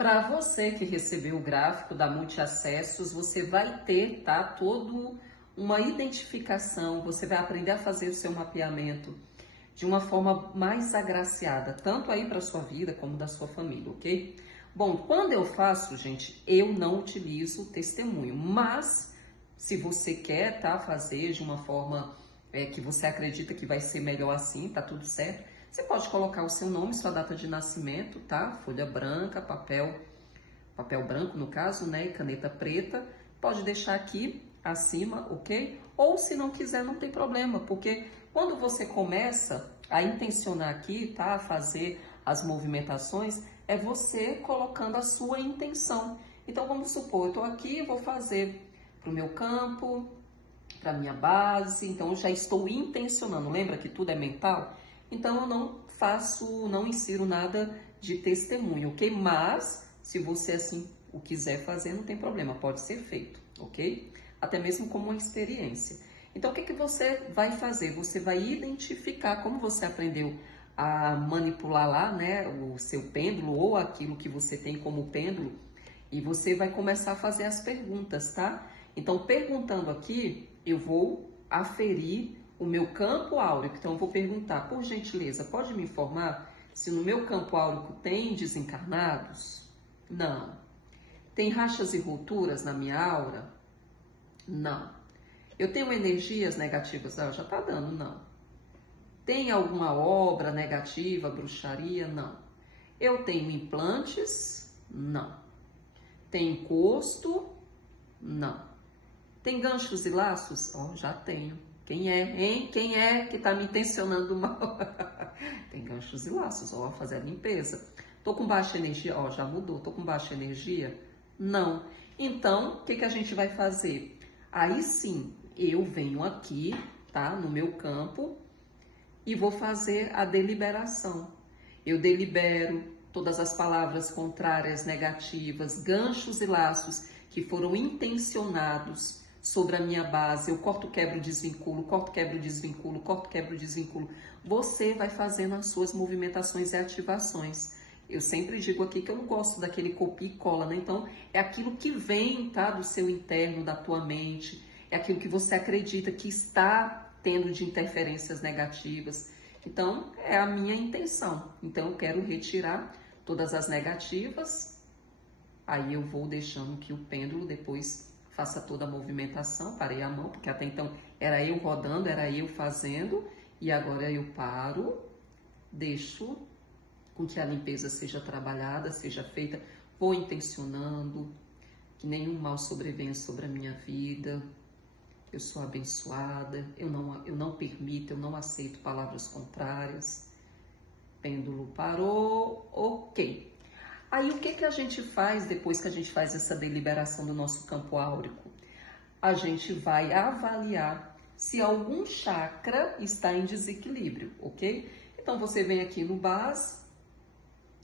Para você que recebeu o gráfico da Multiacessos, você vai ter, tá, todo uma identificação, você vai aprender a fazer o seu mapeamento de uma forma mais agraciada, tanto aí para sua vida como da sua família, ok? Bom, quando eu faço, gente, eu não utilizo testemunho, mas se você quer, tá, fazer de uma forma que você acredita que vai ser melhor assim, tá tudo certo, você pode colocar o seu nome, sua data de nascimento, tá? Folha branca, papel branco no caso, né? E caneta preta. Pode deixar aqui acima, ok? Ou se não quiser, não tem problema, porque quando você começa a intencionar aqui, tá? A fazer as movimentações, é você colocando a sua intenção. Então, vamos supor, eu tô aqui, vou fazer pro meu campo, para minha base, então eu já estou intencionando. Lembra que tudo é mental? Então eu não insiro nada de testemunho, ok? Mas se você assim o quiser fazer, não tem problema, pode ser feito, ok? Até mesmo como uma experiência. Então o que você vai fazer? Você vai identificar como você aprendeu a manipular lá, né, o seu pêndulo ou aquilo que você tem como pêndulo, e você vai começar a fazer as perguntas, tá? Então, perguntando aqui, eu vou aferir o meu campo áurico. Então, eu vou perguntar, por gentileza, pode me informar se no meu campo áurico tem desencarnados? Não. Tem rachas e rupturas na minha aura? Não. Eu tenho energias negativas? Ah, já tá dando, não. Tem alguma obra negativa, bruxaria? Não. Eu tenho implantes? Não. Tem encosto? Não. Tem ganchos e laços? Ó, já tenho. Quem é, hein? Quem é que tá me intencionando mal? Tem ganchos e laços, ó, fazer a limpeza. Tô com baixa energia? Ó, já mudou. Tô com baixa energia? Não. Então, o que que a gente vai fazer? Aí sim, eu venho aqui, tá? No meu campo e vou fazer a deliberação. Eu delibero todas as palavras contrárias, negativas, ganchos e laços que foram intencionados sobre a minha base. Eu corto, quebro, desvinculo, corto, quebro, desvinculo, corto, quebro, desvinculo. Você vai fazendo as suas movimentações e ativações. Eu sempre digo aqui que eu não gosto daquele copia e cola, né? Então, é aquilo que vem, tá, do seu interno, da tua mente. É aquilo que você acredita que está tendo de interferências negativas. Então, é a minha intenção. Então, eu quero retirar todas as negativas. Aí eu vou deixando que o pêndulo depois faça toda a movimentação. Parei a mão, porque até então era eu rodando, era eu fazendo. E agora eu paro, deixo com que a limpeza seja trabalhada, seja feita. Vou intencionando que nenhum mal sobrevenha sobre a minha vida. Eu sou abençoada, eu não permito, eu não aceito palavras contrárias. Pêndulo parou, ok. Aí o que que a gente faz depois que a gente faz essa deliberação do nosso campo áurico? A gente vai avaliar se algum chakra está em desequilíbrio, ok? Então você vem aqui no base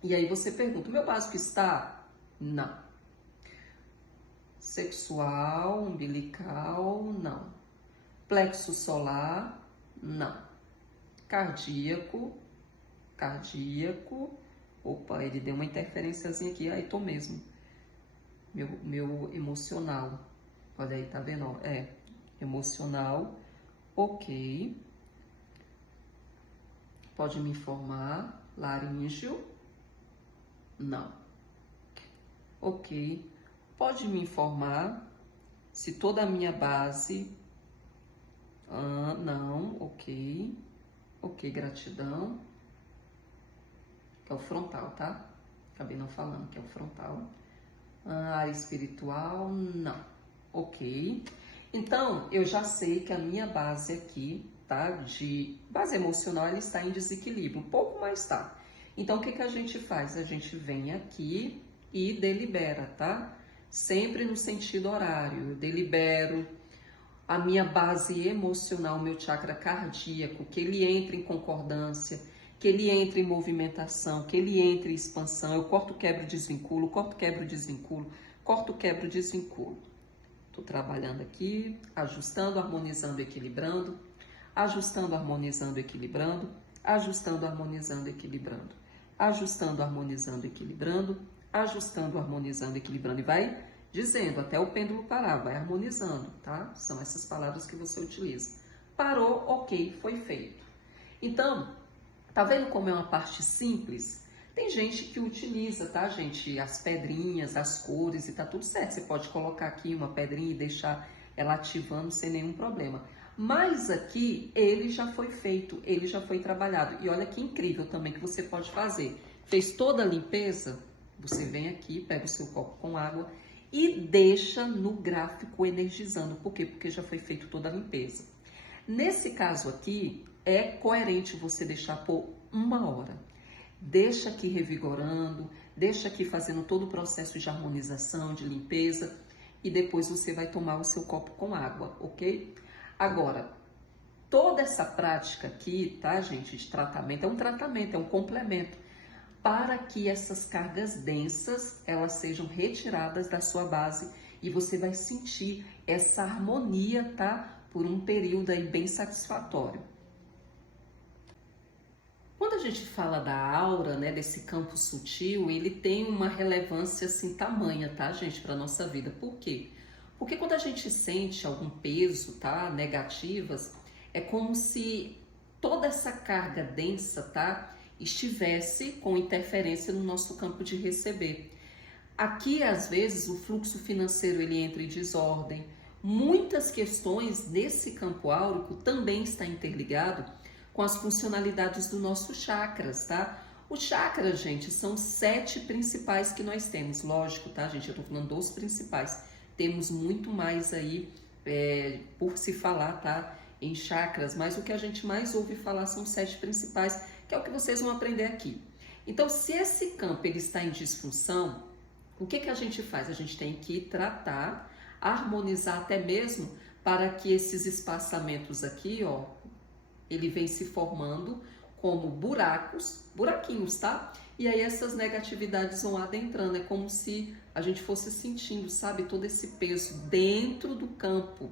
e aí você pergunta, o meu básico está? Não. Sexual, umbilical, não. Plexo solar, não. Cardíaco, opa, ele deu uma interferênciazinha aqui, aí tô mesmo. Meu emocional, olha aí, tá vendo? Ó, emocional, ok. Pode me informar, laríngeo, não. Ok. Pode me informar se toda a minha base... não, ok. Ok, gratidão. Que é o frontal, tá? Acabei não falando que é o frontal. Área espiritual, não. Ok. Então, eu já sei que a minha base aqui, tá? De base emocional, ela está em desequilíbrio. Um pouco mais tá. Então, o que que a gente faz? A gente vem aqui e delibera, tá? Sempre no sentido horário. Eu delibero a minha base emocional, meu chakra cardíaco, que ele entre em concordância, que ele entre em movimentação, que ele entre em expansão. Eu corto, quebro, desvinculo, corto, quebro, desvinculo, corto, quebro, desvinculo. Estou trabalhando aqui, ajustando, harmonizando, equilibrando, ajustando, harmonizando, equilibrando, ajustando, harmonizando, equilibrando, ajustando, harmonizando, equilibrando, ajustando, harmonizando, equilibrando e vai dizendo até o pêndulo parar, vai harmonizando, tá? São essas palavras que você utiliza. Parou, ok, foi feito. Então, tá vendo como é uma parte simples? Tem gente que utiliza, tá, gente? As pedrinhas, as cores e tá tudo certo. Você pode colocar aqui uma pedrinha e deixar ela ativando sem nenhum problema. Mas aqui, ele já foi feito, ele já foi trabalhado. E olha que incrível também que você pode fazer. Fez toda a limpeza? Você vem aqui, pega o seu copo com água e deixa no gráfico energizando. Por quê? Porque já foi feito toda a limpeza. Nesse caso aqui, é coerente você deixar por 1 hora. Deixa aqui revigorando, deixa aqui fazendo todo o processo de harmonização, de limpeza, e depois você vai tomar o seu copo com água, ok? Agora, toda essa prática aqui, tá, gente, de tratamento, é um complemento, para que essas cargas densas, elas sejam retiradas da sua base e você vai sentir essa harmonia, tá, por um período aí bem satisfatório. Quando a gente fala da aura, né, desse campo sutil, ele tem uma relevância assim tamanha, tá, gente, para nossa vida. Por quê? Porque quando a gente sente algum peso, tá, negativas, é como se toda essa carga densa, tá, estivesse com interferência no nosso campo de receber. Aqui, às vezes, o fluxo financeiro ele entra em desordem. Muitas questões desse campo áurico também está interligado com as funcionalidades do nosso chakras, tá? Os chakras, gente, são 7 principais que nós temos. Lógico, tá, gente? Eu tô falando dos principais. Temos muito mais aí por se falar, tá? Em chakras, mas o que a gente mais ouve falar são 7 principais, que é o que vocês vão aprender aqui. Então, se esse campo ele está em disfunção, o que a gente faz? A gente tem que tratar, harmonizar até mesmo para que esses espaçamentos aqui, ó, ele vem se formando como buraquinhos, tá? E aí essas negatividades vão adentrando, é como se a gente fosse sentindo, sabe, todo esse peso dentro do campo.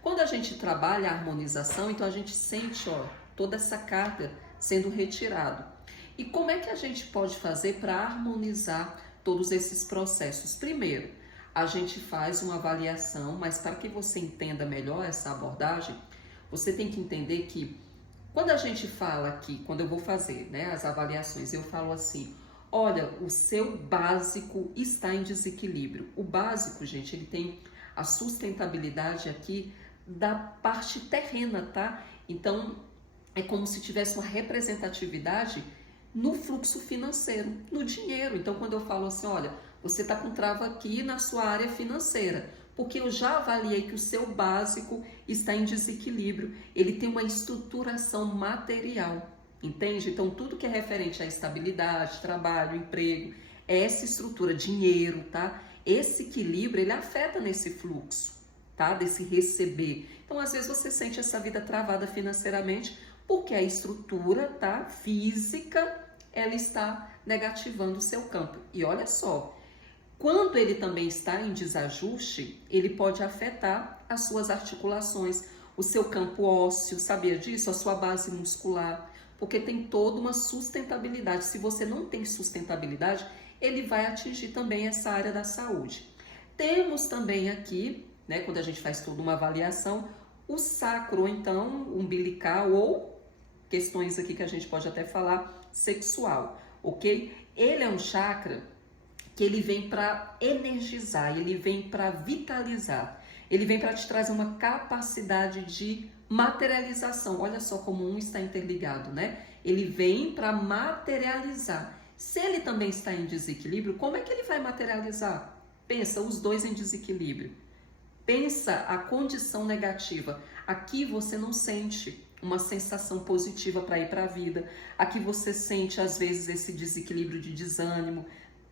Quando a gente trabalha a harmonização, então a gente sente, ó, toda essa carga sendo retirada. E como é que a gente pode fazer para harmonizar todos esses processos? Primeiro, a gente faz uma avaliação, mas para que você entenda melhor essa abordagem, você tem que entender que quando a gente fala aqui, quando eu vou fazer, né, as avaliações, eu falo assim, olha, o seu básico está em desequilíbrio. O básico, gente, ele tem a sustentabilidade aqui da parte terrena, tá? Então, é como se tivesse uma representatividade no fluxo financeiro, no dinheiro. Então, quando eu falo assim, olha, você está com trava aqui na sua área financeira, porque eu já avaliei que o seu básico está em desequilíbrio, ele tem uma estruturação material, entende? Então, tudo que é referente à estabilidade, trabalho, emprego, essa estrutura, dinheiro, tá? Esse equilíbrio, ele afeta nesse fluxo, tá? Desse receber. Então, às vezes, você sente essa vida travada financeiramente, porque a estrutura, tá? Física, ela está negativando o seu campo. E olha só, quando ele também está em desajuste, ele pode afetar as suas articulações, o seu campo ósseo, sabia disso? A sua base muscular, porque tem toda uma sustentabilidade. Se você não tem sustentabilidade, ele vai atingir também essa área da saúde. Temos também aqui, né, quando a gente faz toda uma avaliação, o sacro, ou então umbilical, ou questões aqui que a gente pode até falar, sexual, ok? Ele é um chakra que ele vem para energizar, ele vem para vitalizar, ele vem para te trazer uma capacidade de materialização. Olha só como um está interligado, né? Ele vem para materializar. Se ele também está em desequilíbrio, como é que ele vai materializar? Pensa, os dois em desequilíbrio. Pensa a condição negativa. Aqui você não sente uma sensação positiva para ir para a vida. Aqui você sente, às vezes, esse desequilíbrio de desânimo.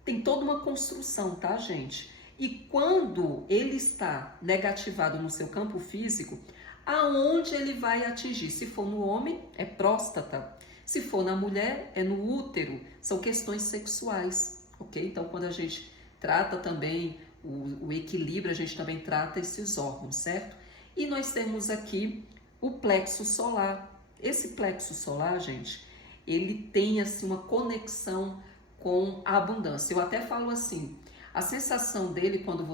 Tem toda uma construção, tá, gente? E quando ele está negativado no seu campo físico, aonde ele vai atingir? Se for no homem, é próstata. Se for na mulher, é no útero. São questões sexuais, ok? Então, quando a gente trata também o equilíbrio, a gente também trata esses órgãos, certo? E nós temos aqui o plexo solar. Esse plexo solar, gente, ele tem assim uma conexão com a abundância. Eu até falo assim, a sensação dele quando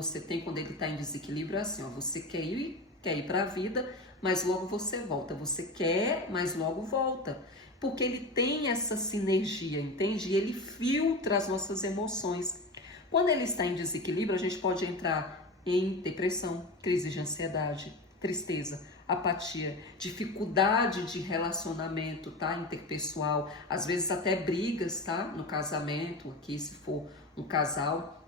ele está em desequilíbrio é assim, ó, você quer ir para a vida, mas logo você volta. Você quer, mas logo volta. Porque ele tem essa sinergia, entende? E ele filtra as nossas emoções. Quando ele está em desequilíbrio, a gente pode entrar em depressão, crise de ansiedade, tristeza, apatia, dificuldade de relacionamento, tá? Interpessoal, às vezes até brigas, tá? No casamento, aqui se for um casal,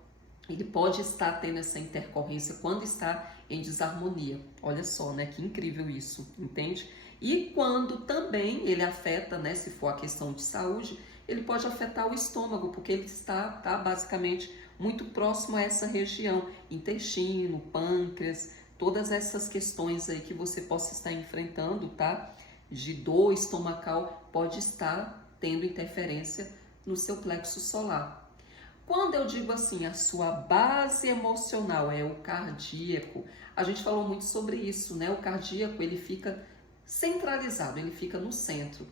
ele pode estar tendo essa intercorrência quando está em desarmonia. Olha só, né? Que incrível isso, entende? E quando também ele afeta, né? Se for a questão de saúde, ele pode afetar o estômago, porque ele está, tá? Basicamente muito próximo a essa região, intestino, pâncreas, todas essas questões aí que você possa estar enfrentando, tá? De dor estomacal, pode estar tendo interferência no seu plexo solar. Quando eu digo assim, a sua base emocional é o cardíaco, a gente falou muito sobre isso, né? O cardíaco, ele fica centralizado, ele fica no centro.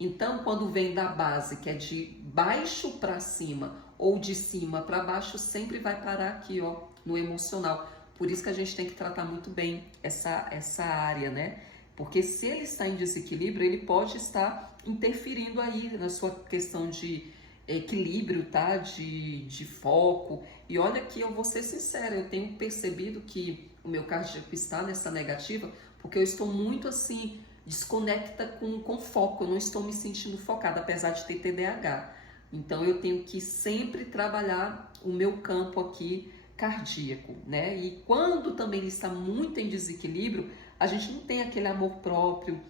Então, quando vem da base, que é de baixo para cima ou de cima para baixo, sempre vai parar aqui, ó, no emocional. Por isso que a gente tem que tratar muito bem essa área, né? Porque se ele está em desequilíbrio, ele pode estar interferindo aí na sua questão de equilíbrio, tá? De foco. E olha que eu vou ser sincera, eu tenho percebido que o meu cardíaco está nessa negativa, porque eu estou muito assim, desconecta com foco, eu não estou me sentindo focada, apesar de ter TDAH. Então eu tenho que sempre trabalhar o meu campo aqui cardíaco, né? E quando também ele está muito em desequilíbrio, a gente não tem aquele amor próprio,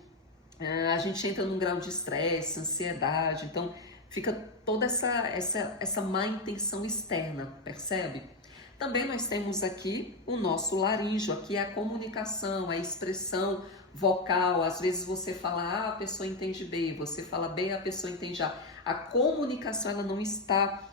a gente entra num grau de estresse, ansiedade, então fica toda essa má intenção externa, percebe? Também nós temos aqui o nosso laríngeo, aqui é a comunicação, a expressão vocal. Às vezes você fala A, a pessoa entende B, você fala B, a pessoa entende A. A comunicação, ela não está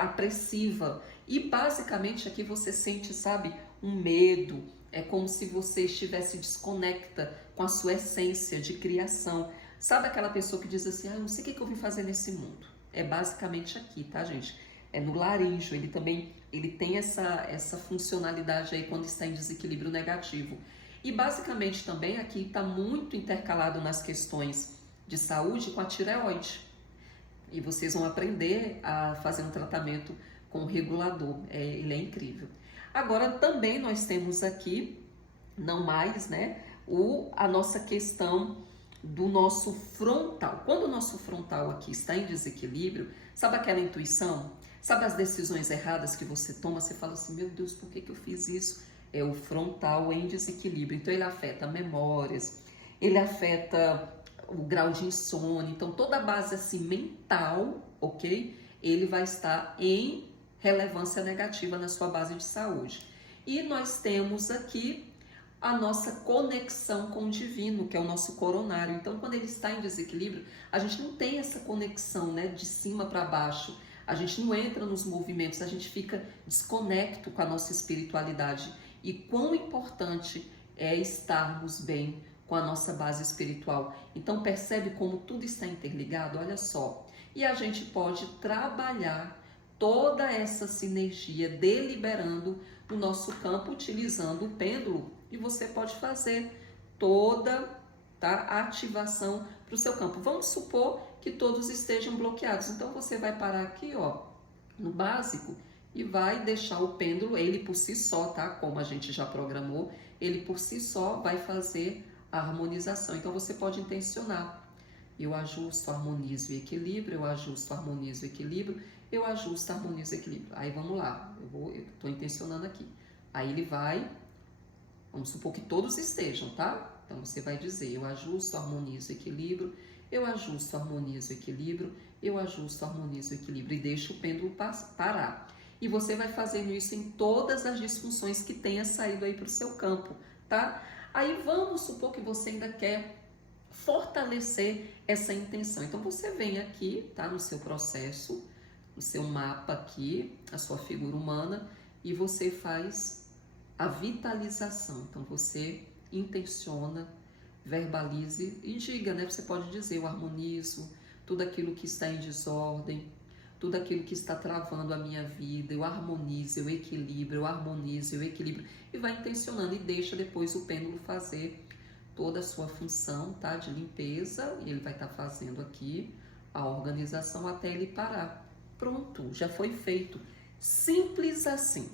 apressiva. E basicamente aqui você sente, sabe, um medo. É como se você estivesse desconecta com a sua essência de criação. Sabe aquela pessoa que diz assim, não sei o que eu vim fazer nesse mundo. É basicamente aqui, tá, gente? É no laríngeo, ele tem essa funcionalidade aí quando está em desequilíbrio negativo. E basicamente também aqui está muito intercalado nas questões de saúde com a tireoide. E vocês vão aprender a fazer um tratamento com o regulador, ele é incrível. Agora também nós temos aqui, não mais, né, a nossa questão do nosso frontal. Quando o nosso frontal aqui está em desequilíbrio, sabe aquela intuição? Sabe as decisões erradas que você toma? Você fala assim, meu Deus, por que eu fiz isso? É o frontal em desequilíbrio. Então ele afeta memórias, ele afeta o grau de insônia. Então toda a base assim mental, ok? Ele vai estar em relevância negativa na sua base de saúde. E nós temos aqui a nossa conexão com o divino, que é o nosso coronário. Então, quando ele está em desequilíbrio, a gente não tem essa conexão, né, de cima para baixo. A gente não entra nos movimentos, a gente fica desconecto com a nossa espiritualidade. E quão importante é estarmos bem com a nossa base espiritual. Então, percebe como tudo está interligado? Olha só. E a gente pode trabalhar toda essa sinergia deliberando no nosso campo, utilizando o pêndulo, e você pode fazer toda a ativação para o seu campo. Vamos supor que todos estejam bloqueados, então você vai parar aqui, ó, no básico, e vai deixar o pêndulo, ele por si só, tá? Como a gente já programou, ele por si só vai fazer a harmonização. Então você pode intencionar. Eu ajusto, harmonizo e equilíbrio, eu ajusto, harmonizo e equilíbrio, eu ajusto, harmonizo e equilíbrio. Aí vamos lá, eu estou intencionando aqui. Aí ele vai, vamos supor que todos estejam, tá? Então você vai dizer, eu ajusto, harmonizo, equilíbrio, eu ajusto, harmonizo, equilíbrio, eu ajusto, harmonizo, equilíbrio e deixa o pêndulo parar. E você vai fazendo isso em todas as disfunções que tenha saído aí para o seu campo, tá? Aí vamos supor que você ainda quer fortalecer essa intenção. Então você vem aqui, tá? No seu processo, no seu mapa aqui, a sua figura humana, e você faz a vitalização. Então você intenciona, verbalize e diga, né? Você pode dizer, eu harmonizo tudo aquilo que está em desordem, tudo aquilo que está travando a minha vida, eu harmonizo, eu equilibro, eu harmonizo, eu equilibro, e vai intencionando e deixa depois o pêndulo fazer toda a sua função, tá, de limpeza, e ele vai estar fazendo aqui a organização até ele parar. Pronto, já foi feito. Simples assim.